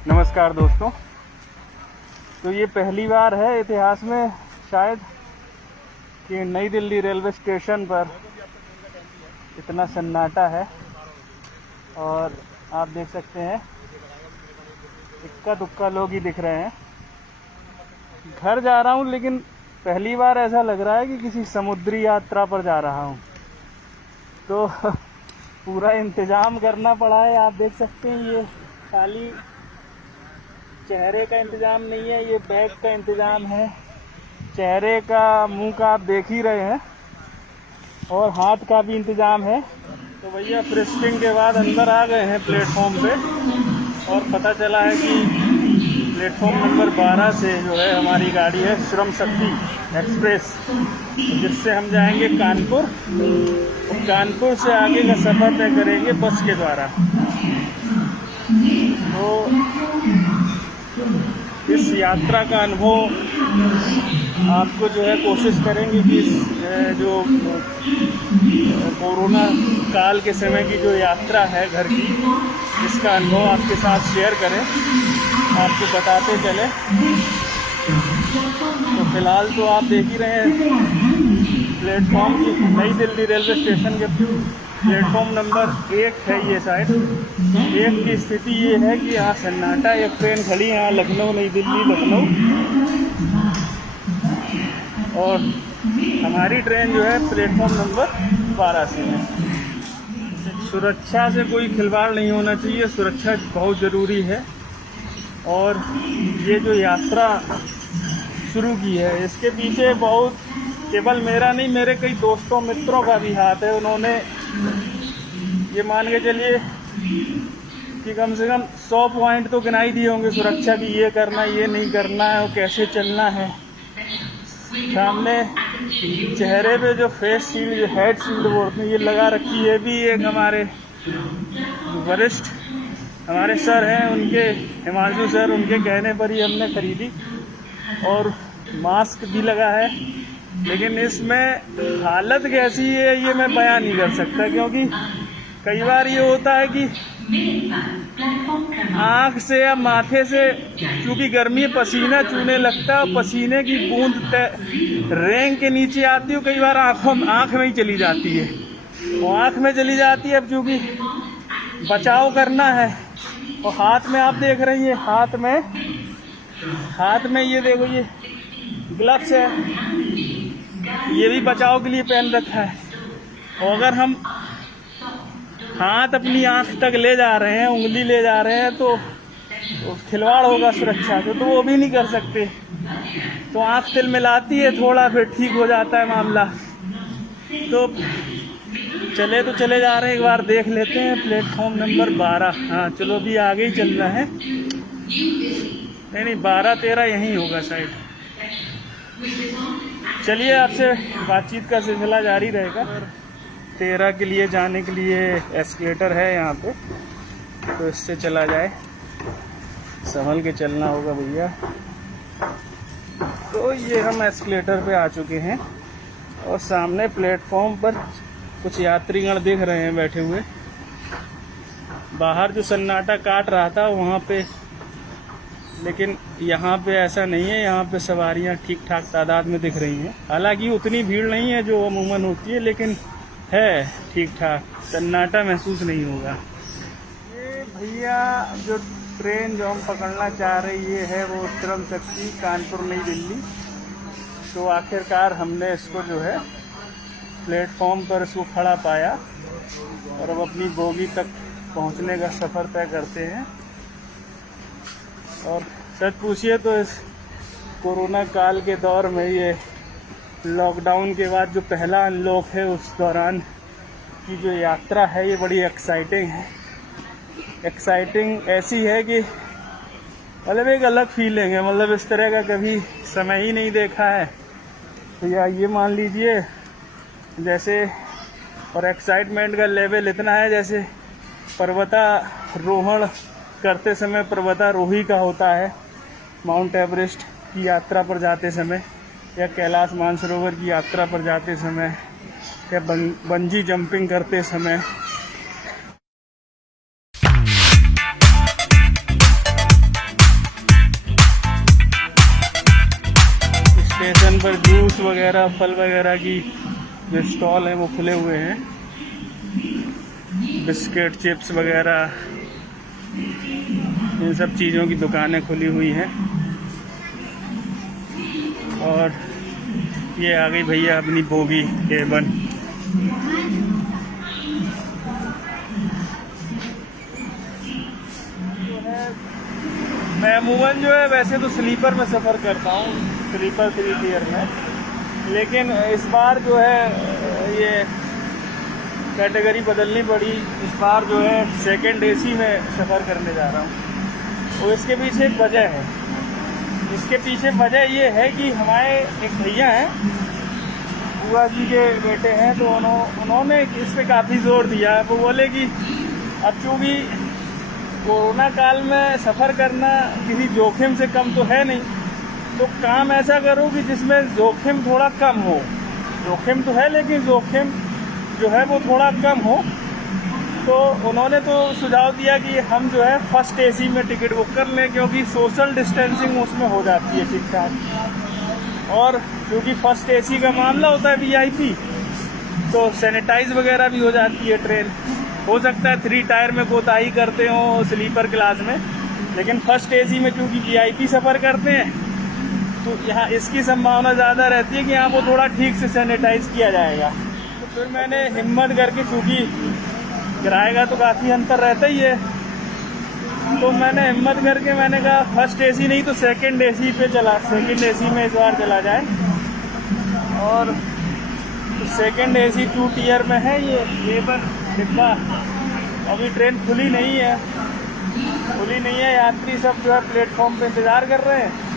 नमस्कार दोस्तों। तो ये पहली बार है इतिहास में शायद कि नई दिल्ली रेलवे स्टेशन पर इतना सन्नाटा है। और आप देख सकते हैं इक्का दुक्का लोग ही दिख रहे हैं। घर जा रहा हूँ लेकिन पहली बार ऐसा लग रहा है कि किसी समुद्री यात्रा पर जा रहा हूँ। तो पूरा इंतज़ाम करना पड़ा है। आप देख सकते हैं ये खाली चेहरे का इंतज़ाम नहीं है, ये बैग का इंतज़ाम है। चेहरे का मुंह का आप देख ही रहे हैं और हाथ का भी इंतज़ाम है। तो भैया फ्रिस्किंग के बाद अंदर आ गए हैं प्लेटफॉर्म पे और पता चला है कि प्लेटफॉर्म नंबर 12 से जो है हमारी गाड़ी है श्रम शक्ति एक्सप्रेस, जिससे हम जाएंगे कानपुर और कानपुर से आगे का सफ़र तय करेंगे बस के द्वारा। तो इस यात्रा का अनुभव आपको जो है कोशिश करेंगे कि इस जो कोरोना काल के समय की जो यात्रा है घर की, इसका अनुभव आपके साथ शेयर करें, आपको बताते चले। तो फिलहाल तो आप देख ही रहे हैं प्लेटफॉर्म की नई दिल्ली रेलवे स्टेशन के प्लेटफॉर्म नंबर 1 है ये साइड। 1 की स्थिति ये है कि यहाँ सन्नाटा, एक ट्रेन खड़ी है यहाँ लखनऊ, नई दिल्ली लखनऊ, और हमारी ट्रेन जो है प्लेटफॉर्म नंबर 12 से है। सुरक्षा से कोई खिलवाड़ नहीं होना चाहिए, सुरक्षा बहुत ज़रूरी है। और ये जो यात्रा शुरू की है इसके पीछे बहुत केवल मेरा नहीं, मेरे कई दोस्तों मित्रों का भी हाथ है। उन्होंने ये मान के चलिए कि कम से कम 100 पॉइंट तो गिनाई दिए होंगे सुरक्षा की, ये करना, ये नहीं करना है और कैसे चलना है। सामने चेहरे पे जो फेस शील्ड, जो हेड शील्ड बोलते हैं, ये लगा रखी है। भी एक हमारे वरिष्ठ हमारे सर हैं, उनके हिमांशु सर, उनके कहने पर ही हमने खरीदी। और मास्क भी लगा है, लेकिन इसमें हालत कैसी है ये मैं बयान नहीं कर सकता, क्योंकि कई बार ये होता है कि आँख से या माथे से क्योंकि गर्मी पसीना चूने लगता है, पसीने की बूंद रेंग के नीचे आती है, कई बार आँख में ही चली जाती है। वो आँख में चली जाती है। अब क्योंकि बचाव करना है और हाथ में आप देख रहे हैं, हाथ में ये देखो, ये ग्लव्स है, ये भी बचाव के लिए पहन रखा है। और अगर हम हाथ अपनी आँख तक ले जा रहे हैं, उंगली ले जा रहे हैं, तो खिलवाड़ होगा सुरक्षा से, तो वो भी नहीं कर सकते। तो आँख तिल मिलाती है थोड़ा, फिर ठीक हो जाता है मामला। तो चले जा रहे हैं, एक बार देख लेते हैं प्लेटफॉर्म नंबर 12। हाँ चलो, अभी आगे ही चलना है। नहीं 12-13 यहीं होगा शायद। चलिए, आपसे बातचीत का सिलसिला जारी रहेगा। 13 के लिए जाने के लिए एस्केलेटर है यहाँ पे, तो इससे चला जाए। संभल के चलना होगा भैया। तो ये हम एस्केलेटर पे आ चुके हैं और सामने प्लेटफॉर्म पर कुछ यात्रीगण दिख रहे हैं बैठे हुए। बाहर जो सन्नाटा काट रहा था वहाँ पे, लेकिन यहाँ पे ऐसा नहीं है। यहाँ पे सवारियाँ ठीक ठाक तादाद में दिख रही हैं। हालांकि उतनी भीड़ नहीं है जो अमूमन होती है, लेकिन है ठीक ठाक, सन्नाटा महसूस नहीं होगा। ये भैया जो ट्रेन जो हम पकड़ना चाह रहे ये है वो श्रम शक्ति कानपुर नई दिल्ली। तो आखिरकार हमने इसको जो है प्लेटफॉर्म पर इसको खड़ा पाया और अब अपनी बोगी तक पहुंचने का सफ़र तय करते हैं। और सच पूछिए तो इस कोरोना काल के दौर में, ये लॉकडाउन के बाद जो पहला अनलॉक है, उस दौरान की जो यात्रा है ये बड़ी एक्साइटिंग है। एक्साइटिंग ऐसी है कि मतलब एक अलग फीलिंग है, मतलब इस तरह का कभी समय ही नहीं देखा है। तो या ये मान लीजिए जैसे, और एक्साइटमेंट का लेवल इतना है जैसे पर्वतारोहण करते समय पर्वतारोही का होता है माउंट एवरेस्ट की यात्रा पर जाते समय, या कैलाश मानसरोवर की यात्रा पर जाते समय, या बंजी जंपिंग करते समय। पर जूस वगैरह फल वगैरह की जो स्टॉल हैं वो खुले हुए हैं। बिस्किट चिप्स वगैरह इन सब चीज़ों की दुकानें खुली हुई हैं। और ये आ गई भैया अपनी बोगी A1। मैं अमूमन जो है वैसे तो स्लीपर में सफ़र करता हूँ, स्लीपर 3 टियर में, लेकिन इस बार जो है ये कैटेगरी बदलनी पड़ी। इस बार जो है सेकंड AC में सफ़र करने जा रहा हूँ। और इसके पीछे एक वजह है। इसके पीछे वजह ये है कि हमारे एक भैया हैं, बुआ जी के बेटे हैं, तो उन्होंने इस पे काफ़ी ज़ोर दिया है। वो बोले कि अब चूँकि कोरोना काल में सफ़र करना किसी जोखिम से कम तो है नहीं, तो काम ऐसा करो कि जिसमें जोखिम थोड़ा कम हो। जोखिम तो है लेकिन जोखिम जो है वो थोड़ा कम हो। तो उन्होंने तो सुझाव दिया कि हम जो है फर्स्ट AC में टिकट बुक कर लें, क्योंकि सोशल डिस्टेंसिंग उसमें हो जाती है ठीक ठाक। और क्योंकि फर्स्ट AC का मामला होता है VIP, तो सैनिटाइज वगैरह भी हो जाती है ट्रेन। हो सकता है 3 टायर में कोताही करते हो स्लीपर क्लास में, लेकिन फर्स्ट AC में क्योंकि VIP सफ़र करते हैं तो यहाँ इसकी संभावना ज़्यादा रहती है कि यहाँ वो थोड़ा ठीक से सैनिटाइज किया जाएगा। तो फिर मैंने हिम्मत करके, चूँकि किराए का तो काफ़ी अंतर रहता ही है, तो मैंने हिम्मत करके मैंने कहा फर्स्ट AC नहीं तो सेकंड AC पे सेकंड AC में इस बार चला जाए। और सेकंड AC 2 टियर में है ये A1 डिब्बा। अभी ट्रेन खुली नहीं है, यात्री सब जो है प्लेटफॉर्म पे इंतज़ार कर रहे हैं।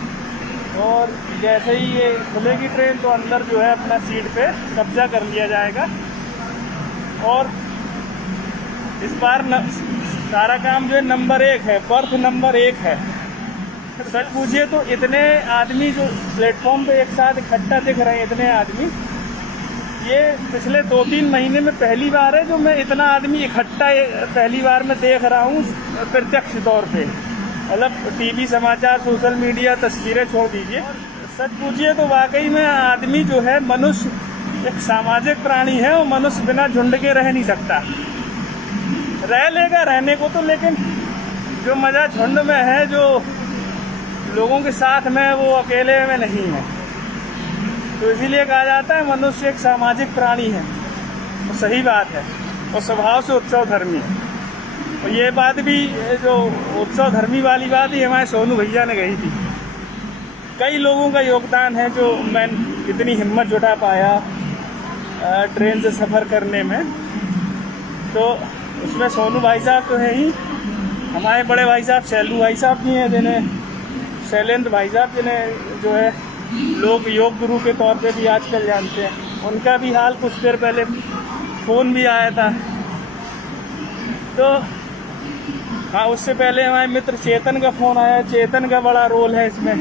और जैसे ही ये खुलेगी ट्रेन तो अंदर जो है अपना सीट पे कब्जा कर लिया जाएगा। और इस बार सारा काम जो है नंबर 1 है, बर्थ नंबर 1 है। सच पूछिए तो इतने आदमी जो प्लेटफॉर्म पे एक साथ इकट्ठा दिख रहे हैं, इतने आदमी, ये पिछले 2-3 महीने में पहली बार है जो मैं इतना आदमी इकट्ठा पहली बार में देख रहा हूँ प्रत्यक्ष तौर पे। मतलब TV समाचार सोशल मीडिया तस्वीरें छोड़ दीजिए। सच पूछिए तो वाकई में आदमी जो है, मनुष्य एक सामाजिक प्राणी है और मनुष्य बिना झुंड के रह नहीं सकता। रह लेगा रहने को तो, लेकिन जो मज़ा झुंड में है, जो लोगों के साथ में, वो अकेले में नहीं है। तो इसीलिए कहा जाता है मनुष्य एक सामाजिक प्राणी है। तो सही बात है, और स्वभाव से उत्सव धर्मी। और ये बात भी जो उत्सव धर्मी वाली बात ही हमारे सोनू भैया ने कही थी। कई लोगों का योगदान है जो मैं इतनी हिम्मत जुटा पाया ट्रेन से सफ़र करने में। तो उसमें सोनू भाई साहब तो है ही, हमारे बड़े भाई साहब शैलू भाई साहब भी हैं, जिन्हें शैलेंद्र भाई साहब जिन्हें जो है लोग योग गुरु के तौर पे भी आजकल जानते हैं। उनका भी हाल कुछ देर पहले फ़ोन भी आया था। तो हाँ, उससे पहले हमारे मित्र चेतन का फ़ोन आया। चेतन का बड़ा रोल है इसमें,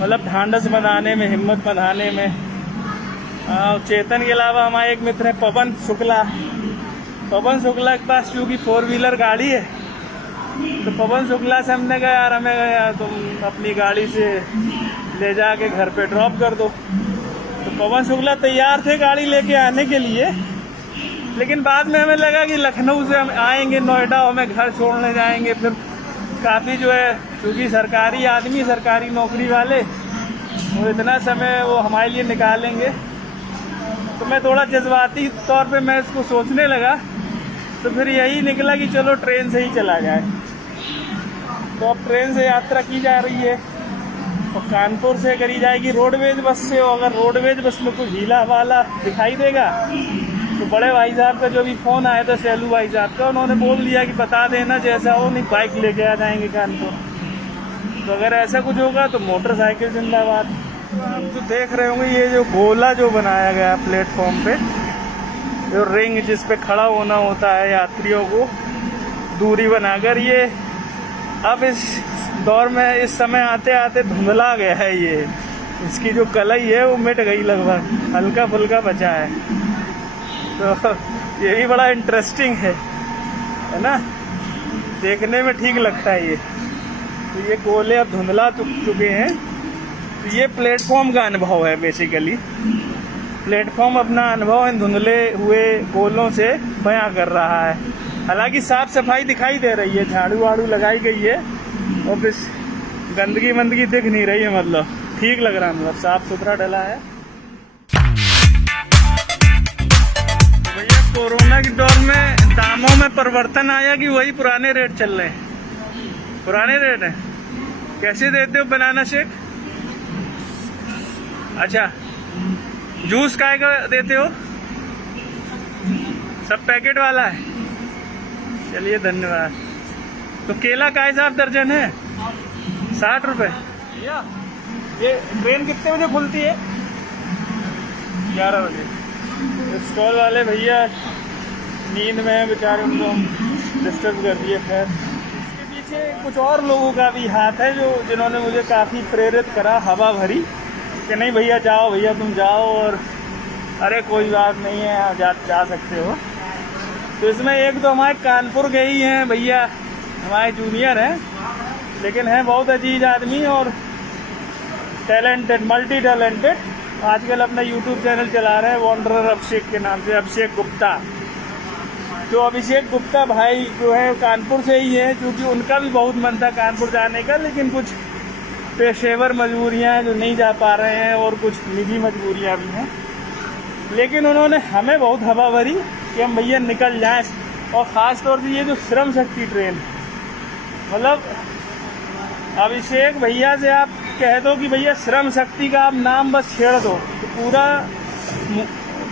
मतलब ढांढस बंधाने में, हिम्मत बंधाने में। चेतन के अलावा हमारे एक मित्र है पवन शुक्ला। पवन शुक्ला के पास क्योंकि 4 व्हीलर गाड़ी है, तो पवन शुक्ला से हमने कहा यार हमें यार तुम अपनी गाड़ी से ले जाके घर पे ड्रॉप कर दो। तो पवन शुक्ला तैयार थे गाड़ी लेके आने के लिए, लेकिन बाद में हमें लगा कि लखनऊ से हम आएंगे, नोएडा हमें घर छोड़ने जाएंगे, फिर काफ़ी जो है, क्योंकि सरकारी आदमी, सरकारी नौकरी वाले, वो इतना समय वो हमारे लिए निकालेंगे। तो मैं थोड़ा जज्बाती तौर पे मैं इसको सोचने लगा, तो फिर यही निकला कि चलो ट्रेन से ही चला जाए। तो अब ट्रेन से यात्रा की जा रही है और कानपुर से करी जाएगी रोडवेज बस से। और अगर रोडवेज बस में कुछ हीला वाला दिखाई देगा तो बड़े भाई साहब का जो भी फ़ोन आया था शैलू भाई साहब का, उन्होंने बोल दिया कि बता देना जैसा हो, नहीं बाइक लेके आ जाएंगे कानपुर। तो अगर ऐसा कुछ होगा तो मोटरसाइकिल जिंदाबाद। तो आप जो देख रहे होंगे ये जो गोला जो बनाया गया प्लेटफॉर्म पे, जो रिंग जिस पे खड़ा होना होता है यात्रियों को दूरी बनाकर, ये अब इस दौर में इस समय आते आते धुंधला गया है। ये इसकी जो कलई है वो मिट गई, लगभग हल्का फुल्का बचा है। तो ये भी बड़ा इंटरेस्टिंग है ना, देखने में ठीक लगता है ये। तो ये गोले अब धुंधला चुके हैं तो ये प्लेटफॉर्म का अनुभव है बेसिकली। प्लेटफॉर्म अपना अनुभव इन धुंधले हुए गोलों से बयां कर रहा है। हालांकि साफ सफाई दिखाई दे रही है, झाड़ू वाड़ू लगाई गई है और फिर गंदगी वंदगी दिख नहीं रही है, मतलब ठीक लग रहा है, मतलब साफ सुथरा डला है। भैया कोरोना के दौर में दामों में परिवर्तन आया कि वही पुराने रेट चल रहे हैं? पुराने रेट है। कैसे देते हो बनाना शेक? अच्छा, जूस काय का देते हो? सब पैकेट वाला है। चलिए धन्यवाद। तो केला का हिसाब दर्जन है? 60 रुपए। ये ट्रेन कितने बजे खुलती है? 11 बजे। स्टॉल वाले भैया नींद में है बेचारे, उनको हम डिस्टर्ब कर दिए। खैर, इसके पीछे कुछ और लोगों का भी हाथ है जिन्होंने मुझे काफ़ी प्रेरित करा, हवा भरी कि नहीं भैया जाओ, भैया तुम जाओ, और अरे कोई बात नहीं है, आप जा सकते हो। तो इसमें एक तो हमारे कानपुर के ही हैं भैया, हमारे जूनियर हैं, लेकिन हैं बहुत अजीज आदमी और टैलेंटेड, मल्टी टैलेंटेड। आजकल अपना यूट्यूब चैनल चला रहे हैं वॉन्डरर अभिषेक के नाम से, अभिषेक गुप्ता। तो अभिषेक गुप्ता भाई जो है कानपुर से ही है, क्योंकि उनका भी बहुत मन था कानपुर जाने का, लेकिन कुछ पेशेवर मजबूरियां जो नहीं जा पा रहे हैं और कुछ निजी मजबूरियां भी हैं। लेकिन उन्होंने हमें बहुत हवा भरी कि हम भैया निकल जाएं, और ख़ास तौर से ये जो श्रम शक्ति ट्रेन, मतलब अभिषेक भैया से आप कह दो कि भैया श्रम शक्ति का आप नाम बस छेड़ दो तो पूरा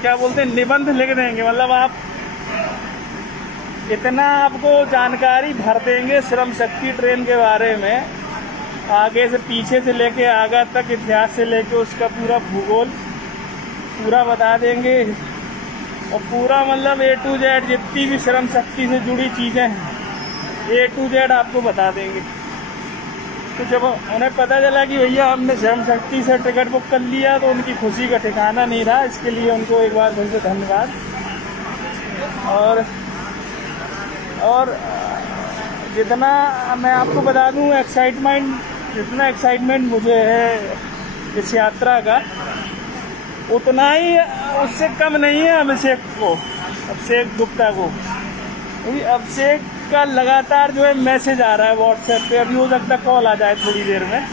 क्या बोलते हैं निबंध लिख देंगे। मतलब आप इतना आपको जानकारी भर देंगे श्रम शक्ति ट्रेन के बारे में, आगे से पीछे से लेके आगे तक, इतिहास से लेके उसका पूरा भूगोल पूरा बता देंगे, और पूरा मतलब A to Z जितनी भी श्रम शक्ति से जुड़ी चीज़ें हैं A to Z आपको बता देंगे। तो जब उन्हें पता चला कि भैया हमने श्रम शक्ति से टिकट बुक कर लिया तो उनकी खुशी का ठिकाना नहीं रहा। इसके लिए उनको एक बार फिर से धन्यवाद। और जितना मैं आपको बता दूं जितना एक्साइटमेंट मुझे है इस यात्रा का, उतना ही उससे कम नहीं है अभिषेक गुप्ता को। क्योंकि अभिषेक का लगातार जो है मैसेज आ रहा है व्हाट्सएप पे, अभी हो सकता है कॉल आ जाए थोड़ी देर में।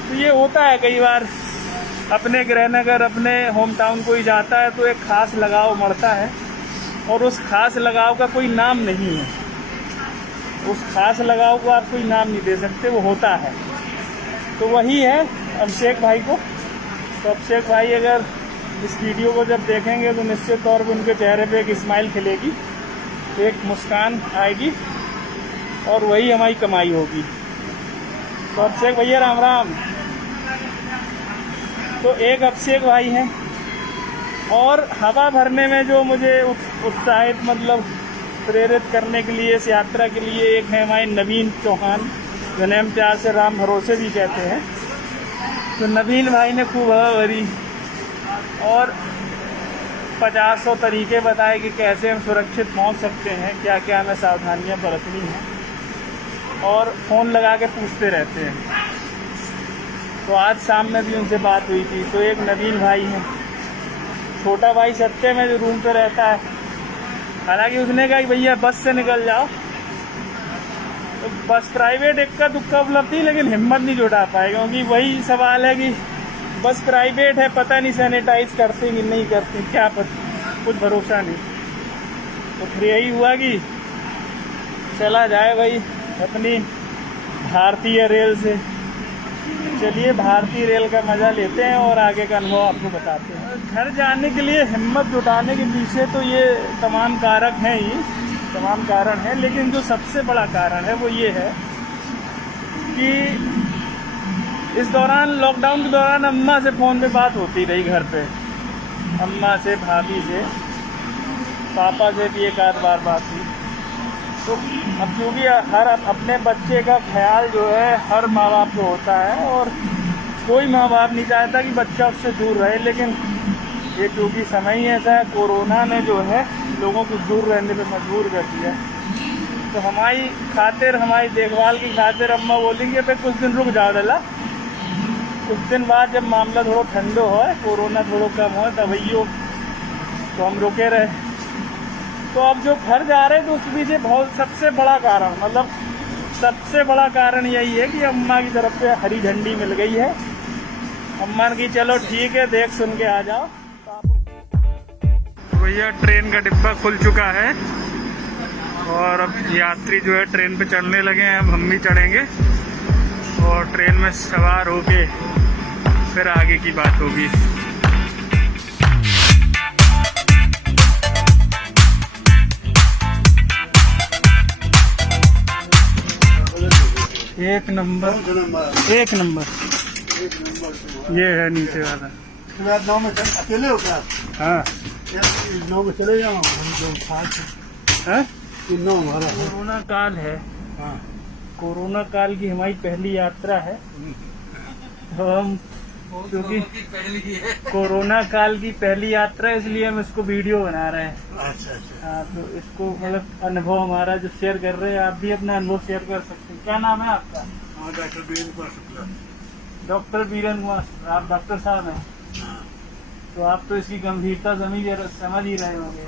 तो ये होता है कई बार, अपने गृहनगर अपने होम टाउन कोई जाता है तो एक ख़ास लगाव बढ़ता है, और उस ख़ास लगाव का कोई नाम नहीं है। उस ख़ास लगाव को आप कोई नाम नहीं दे सकते, वो होता है। तो वही है अभिषेक भाई को। तो अभिषेक भाई अगर इस वीडियो को जब देखेंगे तो निश्चित तौर पर उनके चेहरे पे एक स्माइल खिलेगी, एक मुस्कान आएगी, और वही हमारी कमाई होगी। तो अभिषेक भैया राम राम। तो एक अभिषेक भाई हैं, और हवा भरने में जो मुझे उत्साहित मतलब प्रेरित करने के लिए इस यात्रा के लिए एक है हमारे नवीन चौहान, जिन्हें हम प्यार से राम भरोसे भी कहते हैं। तो नवीन भाई ने खूब हवा भरी और 50 तरीके बताए कि कैसे हम सुरक्षित पहुंच सकते हैं, क्या क्या हमें सावधानियां बरतनी हैं, और फ़ोन लगा के पूछते रहते हैं। तो आज शाम में भी उनसे बात हुई थी। तो एक नवीन भाई है, छोटा भाई सत्य में जो रूम पे रहता है, हालांकि उसने कहा कि भैया बस से निकल जाओ। तो बस प्राइवेट इक्का दुक्का उपलब्ध थी, लेकिन हिम्मत नहीं जुटा पाए, क्योंकि वही सवाल है कि बस प्राइवेट है, पता नहीं सैनिटाइज करते कि नहीं करते, क्या पता, कुछ भरोसा नहीं। तो फिर यही हुआ कि चला जाए भाई अपनी भारतीय रेल से। चलिए भारतीय रेल का मज़ा लेते हैं और आगे का अनुभव आपको बताते हैं। घर जाने के लिए हिम्मत जुटाने के पीछे तो ये तमाम कारक हैं ही, तमाम कारण हैं, लेकिन जो सबसे बड़ा कारण है वो ये है कि इस दौरान, लॉकडाउन के दौरान अम्मा से फ़ोन पे बात होती रही घर पे, अम्मा से, भाभी से, पापा से भी एक आध बार बात हुई। तो अब क्योंकि हर अपने बच्चे का ख्याल जो है हर माँ बाप को होता है, और कोई माँ बाप नहीं चाहता कि बच्चा उससे दूर रहे, लेकिन ये क्योंकि समय ही ऐसा है, कोरोना ने जो है लोगों को दूर रहने पे मजबूर कर दिया। तो हमारी खातिर, हमारी देखभाल की खातिर अम्मा बोलेंगे भाई कुछ दिन रुक जाओ डला, कुछ दिन बाद जब मामला थोड़ा ठंडो हो, कोरोना थोड़ा कम हो, दवाइयों तो हम रुके रहे। तो अब जो घर जा रहे हैं तो उसके पीछे बहुत सबसे बड़ा कारण, मतलब सबसे बड़ा कारण यही है कि अम्मा की तरफ से हरी झंडी मिल गई है। अम्मा की चलो ठीक है, देख सुन के आ जाओ। भैया ट्रेन का डिब्बा खुल चुका है और अब यात्री जो है ट्रेन पे चलने लगे हैं। अब हम भी चढ़ेंगे और ट्रेन में सवार होके फिर आगे की बात होगी। एक नंबर ये है नीचे वाला। नाव में अकेले हो क्या? हाँ नाव में चले जाओ, हम जो साथ है? नाव हमारा है। कोरोना काल है। हाँ। कोरोना काल की हमारी पहली यात्रा है। तो हम क्योंकि कोरोना काल की पहली यात्रा है इसलिए हम इसको वीडियो बना रहे हैं। अच्छा अच्छा। हाँ, तो इसको मतलब अनुभव हमारा जो शेयर कर रहे हैं, आप भी अपना अनुभव शेयर कर सकते हैं। क्या नाम है आपका? हाँ, डॉक्टर वीरेंद्र कुमार शुक्ला। डॉक्टर वीरेंद्र कुमार, आप डॉक्टर साहब हैं। हाँ। तो आप तो इसकी गंभीरता समझ ही रहे होंगे।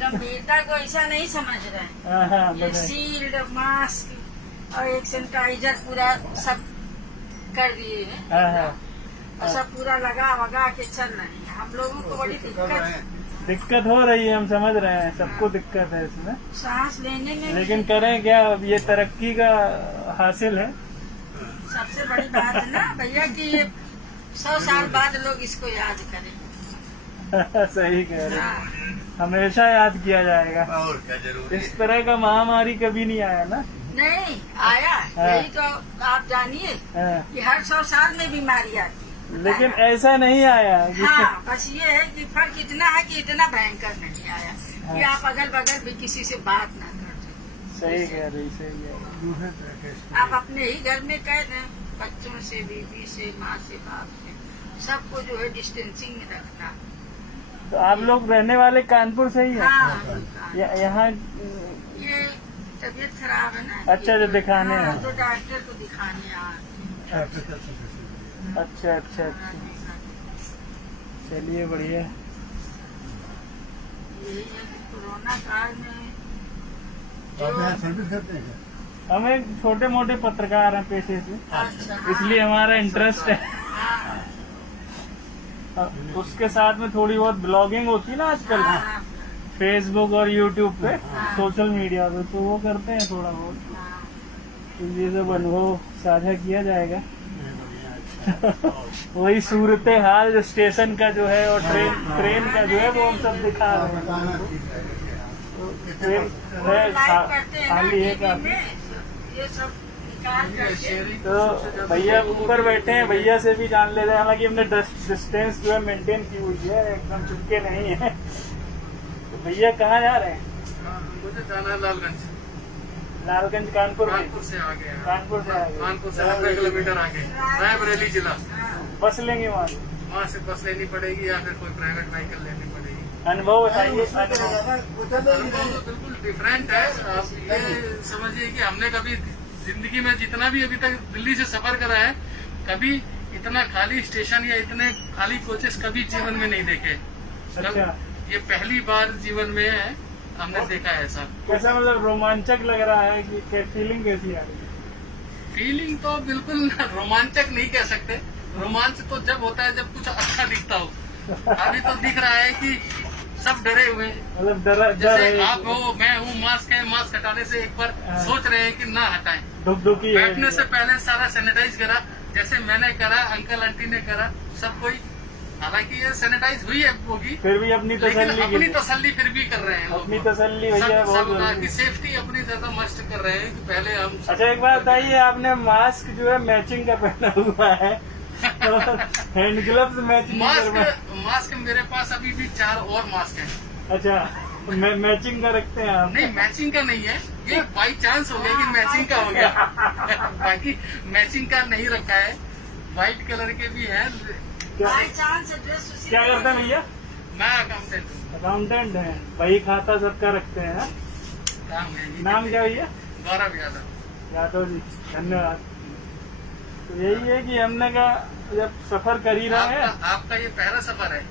गंभीरता को ऐसा नहीं समझ रहे हैं। हाँ, ये शील्ड, मास्क और एक सैनिटाइजर पूरा सब कर दिए हैं। हाँ, और सब पूरा लगा वगा के चल रहे हैं। हम लोगों को बड़ी दिक्कत हो रही है, हम समझ रहे हैं, सबको दिक्कत है इसमें, सांस लेने में। लेकिन करें क्या, अब ये तरक्की का हासिल है। सबसे बड़ी बात है ना भैया कि ये 100 साल बाद लोग इसको याद करें। सही कह रहे हैं, हाँ। हमेशा याद किया जाएगा। और क्या जरूरी इस तरह का महामारी कभी नहीं आया ना। नहीं आया, हाँ। यही तो आप जानिए हाँ, कि हर 100 साल में बीमारी आती है। लेकिन ऐसा नहीं आया कि हाँ, बस ये है कि फर्क इतना है कि इतना भयंकर नहीं आया कि आप अगल बगल भी किसी से बात ना कर सकें। सही कह रही, सही कह रही। आप अपने ही घर में कैद हैं, बच्चों से, बीवी से, माँ से, बाप से, सबको जो है डिस्टेंसिंग में रखना। तो आप लोग रहने वाले कानपुर से ही हैं? हाँ, यहाँ ये तबीयत खराब है ना। अच्छा, जो दिखाने हाँ, हैं। तो डॉक्टर को दिखाने आ। अच्छा अच्छा अच्छा, चलिए बढ़िया। यही है कि कोरोना काल में आप यहाँ सर्विस करते हैं क्या? हम एक छोटे मोटे पत्रकार हैं पेशे से, अच्छा, इसलिए हमारा इंटरेस्ट है। हाँ, उसके साथ में थोड़ी बहुत ब्लॉगिंग होती है ना आजकल, हाँ, फेसबुक और यूट्यूब पे, सोशल मीडिया पे, तो वो करते हैं थोड़ा बहुत। हाँ। तो ये सब अनुभव साझा किया जाएगा। वही सूरत हाल जो स्टेशन का जो है और ट्रेन का जो है वो हम सब दिखा रहे हैं। बताना ठीक है। ट्रेन वो है लाइव करते हैं ना खाली है टीवी काफी। में, ये सब निकाल करके। तो भैया ऊपर बैठे हैं, भैया से भी जान ले रहे हैं। हालांकि हमने डिस्टेंस जो है मेंटेन की हुई है, एकदम चुपके नहीं है। तो भैया कहाँ जा रहे हैं? मुझे जाना है लालगंज। लालगंज कानपुर में? कानपुर से आगे है। कानपुर से आगे? कानपुर से 90 किलोमीटर आगे, रायबरेली जिला। बस लेंगे वहाँ से? वहाँ से बस लेनी पड़ेगी या फिर कोई प्राइवेट व्हीकल लेनी पड़ेगी। अनुभव बताइए। अनुभव तो बिल्कुल डिफरेंट है। आप ये समझिए कि हमने कभी जिंदगी में जितना भी अभी तक दिल्ली से सफर करा है, कभी इतना खाली स्टेशन या इतने खाली कोचेस कभी जीवन में नहीं देखे। अच्छा, ये पहली बार जीवन में है हमने देखा है ऐसा। कैसा मतलब रोमांचक लग रहा है कि फीलिंग कैसी आ रही है? फीलिंग तो बिल्कुल रोमांचक नहीं कह सकते। रोमांच तो जब होता है जब कुछ अच्छा दिखता हो। अभी तो दिख रहा है कि सब डरे हुए हैं। मतलब डर जैसे है, आप हो, मैं हूँ, मास्क है, मास्क हटाने से एक बार हाँ। सोच रहे हैं कि ना हटाएं। दुखी है। बैठने से पहले सारा सैनिटाइज करा, जैसे मैंने करा, अंकल आंटी ने करा, सब कोई। हालांकि ये सैनिटाइज हुई है होगी, फिर भी अपनी लेकिन तसल्ली के अपनी लिए, तसल्ली फिर भी कर रहे हैं लोग। अपनी तसल्ली भैया बहुत सब जरूरी की है। सेफ्टी अपनी ज्यादा मस्ट कर रहे हैं कि पहले हम। अच्छा, एक बात बताइए, आपने मास्क जो है मैचिंग का पहना हुआ है और हैंड ग्लव्स मैचिंग मास्क मेरे पास अभी भी 4 और मास्क हैं। अच्छा, मैचिंग का रखते हैं आप? नहीं, मैचिंग का नहीं है, ये बाई चांस हो गया कि मैचिंग का हो गया। बाकी मैचिंग का नहीं रखा है। व्हाइट कलर के भी है। बाई चांस ड्रेस उसी क्या करते हैं भैया? मैं अकाउंटेंट हूँ। अकाउंटेंट हैं, वही खाता सबका रखते हैं। काम है ये। नाम क्या भैया? गौरव यादव। यादव जी धन्यवाद। तो यही है कि हमने कहा जब सफर कर ही रहे हैं, आपका ये पहला सफर है,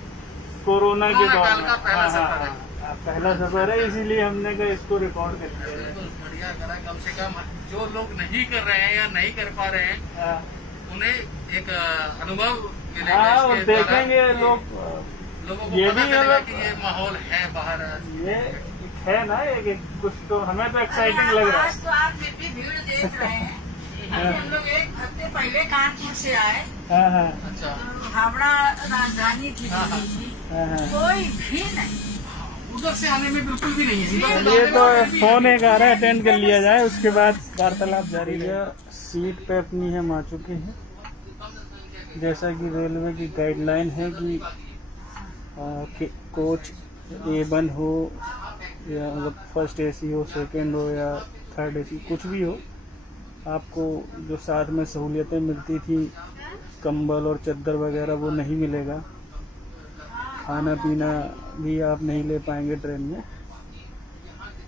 कोरोना के कोरोना दौर काल में का पहला हाँ, सफर हाँ, हाँ, पहला सफर है, इसीलिए हमने कहा इसको रिकॉर्ड कर दिया है। बिल्कुल बढ़िया करा। कम से कम जो लोग नहीं कर रहे हैं या नहीं कर पा रहे हैं हाँ, उन्हें एक अनुभव मिलेगा हाँ, और इसके द्वारा। देखेंगे लोग, लोगों को ये पता भी चलेगा अगर- कि ये माहौल है बाहर। ये एक है ना, एक कुछ तो हमें तो एक्साइटिंग लग रहा है। आज तो आप फिर भी भीड़ देख रहे हैं। अभी हम लोग एक हफ्ते पहले कानपुर से आए, हाँ हाँ अच्छा, तो हावड़ा राजधानी थी दिल्ली की, हाँ, हाँ। कोई भी नहीं। उधर से आने में बिल्कुल भी नहीं है। इधर से ये आने तो में भी फोन एक आ रहा है, अटेंड कर लिया जाए, उसके बाद वार्तालाप जारी रहेगा। सीट पे अपनी हम आ चुके हैं। जैसा कि रेलवे की गाइडलाइन है कि कोच A1 हो या मतलब फर्स्ट AC हो, सेकंड हो या थर्ड AC, कुछ भी हो, आपको जो साथ में सहूलियतें मिलती थी, कंबल और चद्दर वगैरह, वो नहीं मिलेगा। खाना पीना भी आप नहीं ले पाएंगे ट्रेन में।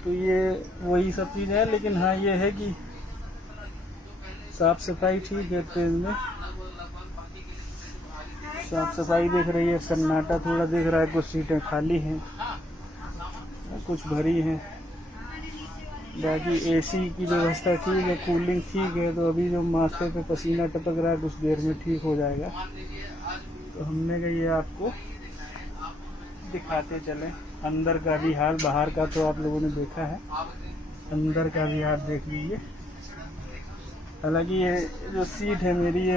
तो ये वही सब चीज़ है, लेकिन हाँ ये है कि साफ सफाई ठीक है ट्रेन में, साफ सफाई दिख रही है, सन्नाटा थोड़ा दिख रहा है, कुछ सीटें खाली हैं, कुछ भरी हैं। बाकी AC की व्यवस्था ठीक है, कूलिंग ठीक है। तो अभी जो माथे पे पसीना टपक रहा है, कुछ देर में ठीक हो जाएगा। तो हमने कहा ये आपको दिखाते चले। अंदर का भी हाल, बाहर का तो आप लोगों ने देखा है, अंदर का भी आप देख लीजिए। हालांकि ये जो सीट है मेरी,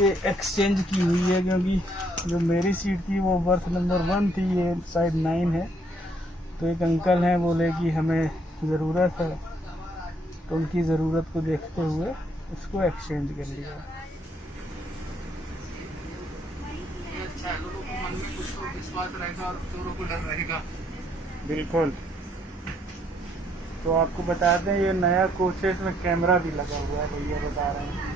ये एक्सचेंज की हुई है, क्योंकि जो मेरी सीट थी वो बर्थ नंबर 1 थी, ये साइड 9 है। तो एक अंकल हैं, बोले कि हमें ज़रूरत है, तो उनकी ज़रूरत को देखते हुए उसको एक्सचेंज कर लिया। अच्छा है, लोगों को मन में कुछ तो विश्वास रहेगा और चोरों को डर रहेगा। बिल्कुल। तो आपको बता दें, ये नया कोचेस में कैमरा भी लगा हुआ है, भैया बता रहे हैं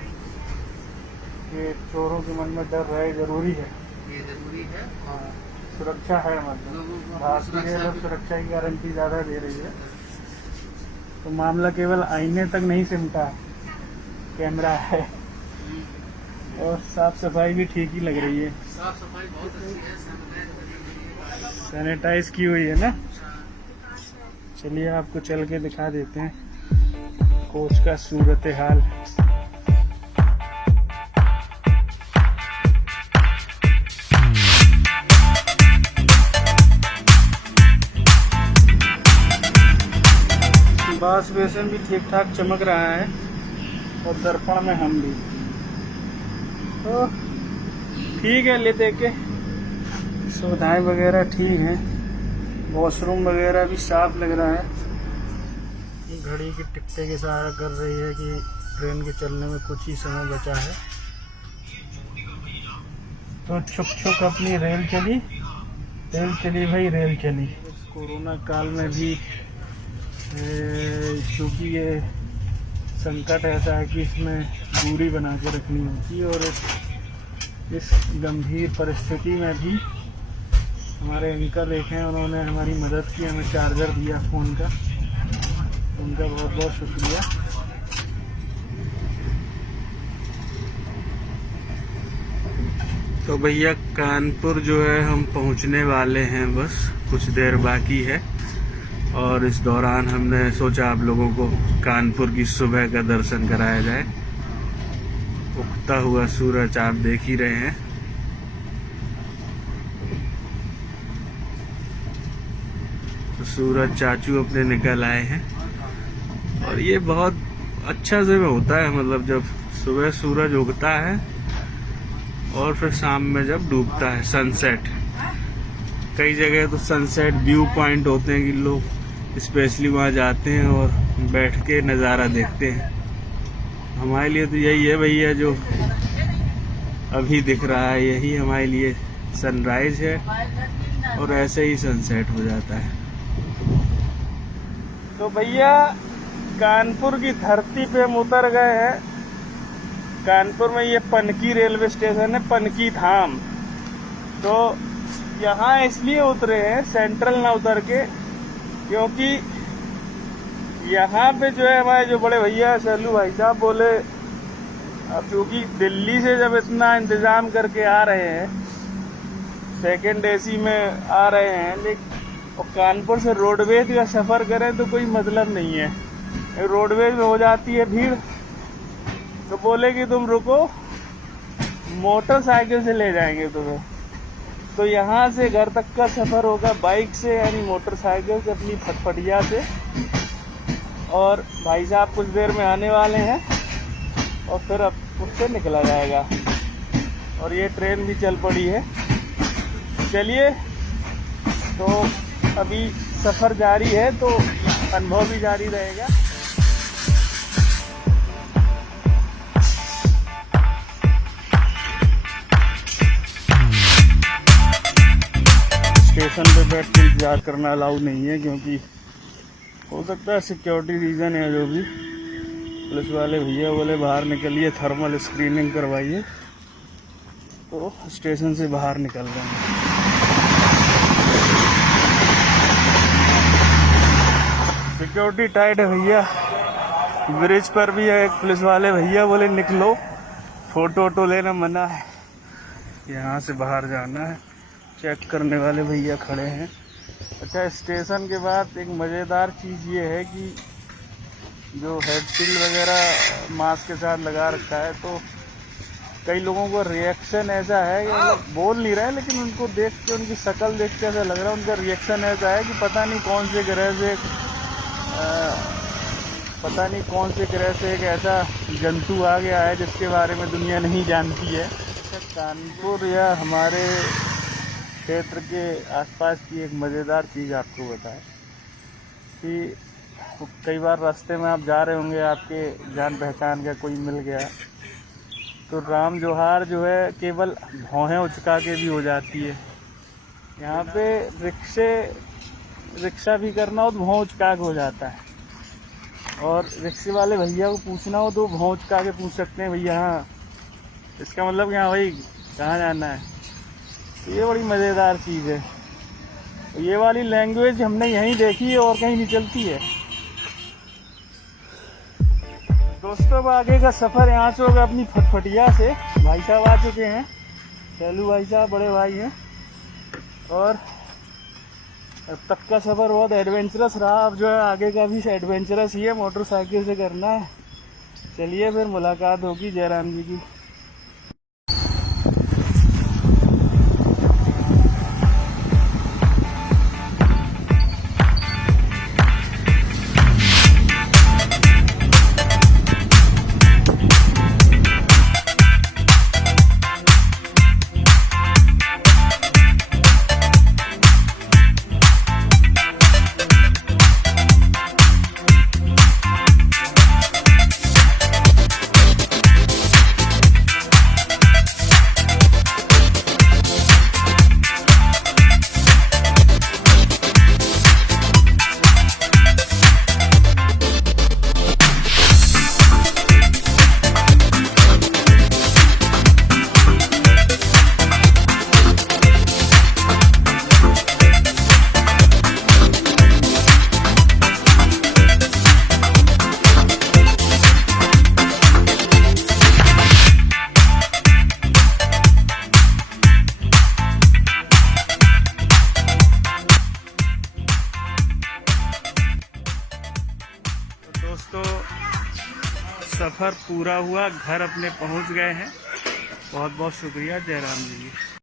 कि चोरों के मन में डर रहे, ज़रूरी है। ये जरूरी है। हाँ, सुरक्षा है, लोगों मतलब को भारतीय सुरक्षा रेलवे भी- सुरक्षा की गारंटी ज़्यादा दे रही है। तो मामला केवल आईने तक नहीं सिमटा, कैमरा है, और साफ सफाई भी ठीक ही लग रही है, साफ सफाई बहुत अच्छी है, सैनिटाइज की हुई है ना। चलिए आपको चल के दिखा देते हैं कोच का सूरत हाल। बास बेसन भी ठीक ठाक चमक रहा है, और दर्पण में हम भी तो ठीक है। ले दे के सुविधाएं वगैरह ठीक हैं, वॉशरूम वगैरह भी साफ लग रहा है। घड़ी की टिकटे के सहारा कर रही है कि ट्रेन के चलने में कुछ ही समय बचा है। तो छुक छुक अपनी रेल चली भाई, रेल चली। कोरोना काल में भी क्योंकि ये संकट ऐसा है कि इसमें दूरी बना के रखनी होती है, और इस गंभीर परिस्थिति में भी हमारे अंकल एक हैं, उन्होंने हमारी मदद की, हमें चार्जर दिया फ़ोन का, उनका बहुत बहुत शुक्रिया। तो भैया कानपुर जो है हम पहुंचने वाले हैं, बस कुछ देर बाकी है। और इस दौरान हमने सोचा आप लोगों को कानपुर की सुबह का दर्शन कराया जाए। उगता हुआ सूरज आप देख ही रहे हैं। तो सूरज चाचू अपने निकल आए हैं, और ये बहुत अच्छा से होता है, मतलब जब सुबह सूरज उगता है और फिर शाम में जब डूबता है, सनसेट। कई जगह तो सनसेट व्यू पॉइंट होते हैं कि लोग स्पेशली वहाँ जाते हैं और बैठ के नज़ारा देखते हैं। हमारे लिए तो यही है भैया, जो अभी दिख रहा है, यही हमारे लिए सनराइज है, और ऐसे ही सनसेट हो जाता है। तो भैया कानपुर की धरती पे हम उतर गए हैं। कानपुर में ये पनकी रेलवे स्टेशन है, पनकी धाम। तो यहाँ इसलिए उतरे हैं, सेंट्रल ना उतर के, क्योंकि यहाँ पे जो है हमारे जो बड़े भैया सैलू भाई साहब बोले, अब क्योंकि दिल्ली से जब इतना इंतज़ाम करके आ रहे हैं, सेकंड एसी में आ रहे हैं, लेकिन और कानपुर से रोडवेज का सफ़र करें तो कोई मतलब नहीं है। रोडवेज में हो जाती है भीड़, तो बोले कि तुम रुको, मोटरसाइकिल से ले जाएंगे तुम्हें। तो यहाँ से घर तक का सफ़र होगा बाइक से, यानी मोटरसाइकिल से अपनी फटफटिया से। और भाई साहब कुछ देर में आने वाले हैं और फिर अब उससे निकला जाएगा। और ये ट्रेन भी चल पड़ी है। चलिए, तो अभी सफ़र जारी है, तो अनुभव भी जारी रहेगा। स्टेशन पे बैठ के इंतजार करना अलाउ नहीं है, क्योंकि हो सकता है सिक्योरिटी रीज़न है। जो भी पुलिस वाले भैया बोले बाहर निकलिए, थर्मल स्क्रीनिंग करवाइए, तो स्टेशन से बाहर निकल रहे हैं। सिक्योरिटी टाइट है भैया। ब्रिज पर भी है एक पुलिस वाले भैया, बोले निकलो, फ़ोटो वोटो लेना मना है, यहाँ से बाहर जाना है। चेक करने वाले भैया खड़े हैं। अच्छा, स्टेशन के बाद एक मज़ेदार चीज़ ये है कि जो हेड शील्ड वगैरह मास्क के साथ लगा रखा है, तो कई लोगों को रिएक्शन ऐसा है कि मतलब बोल नहीं रहे, लेकिन उनको देख के, उनकी शक्ल देख के ऐसा लग रहा है, उनका रिएक्शन ऐसा है कि पता नहीं कौन से ग्रह से एक ऐसा जंतु आ गया है जिसके बारे में दुनिया नहीं जानती है। कानपुर या हमारे क्षेत्र के आसपास की एक मज़ेदार चीज़ आपको बताएं कि कई बार रास्ते में आप जा रहे होंगे, आपके जान पहचान का कोई मिल गया, तो राम जोहार जो है केवल भौहें उचका के भी हो जाती है। यहाँ पे रिक्शा भी करना हो तो भौं उचका के हो जाता है। और रिक्शे वाले भैया को पूछना हो तो भौं उचका के पूछ सकते हैं, भैया हाँ, इसका मतलब कि हाँ भाई कहाँ जाना है। तो ये बड़ी मज़ेदार चीज़ है। ये वाली लैंग्वेज हमने यहीं देखी है और कहीं नहीं चलती है। दोस्तों, अब आगे का सफ़र यहाँ से होगा अपनी फटफटिया से। भाई साहब आ चुके हैं, सैलू भाई साहब बड़े भाई हैं। और अब तक का सफ़र बहुत एडवेंचरस रहा, अब जो है आगे का भी एडवेंचरस ही है, मोटरसाइकिल से करना है। चलिए, फिर मुलाकात होगी जयराम जी की। दोस्तों, सफ़र पूरा हुआ, घर अपने पहुंच गए हैं। बहुत बहुत शुक्रिया जयराम जी।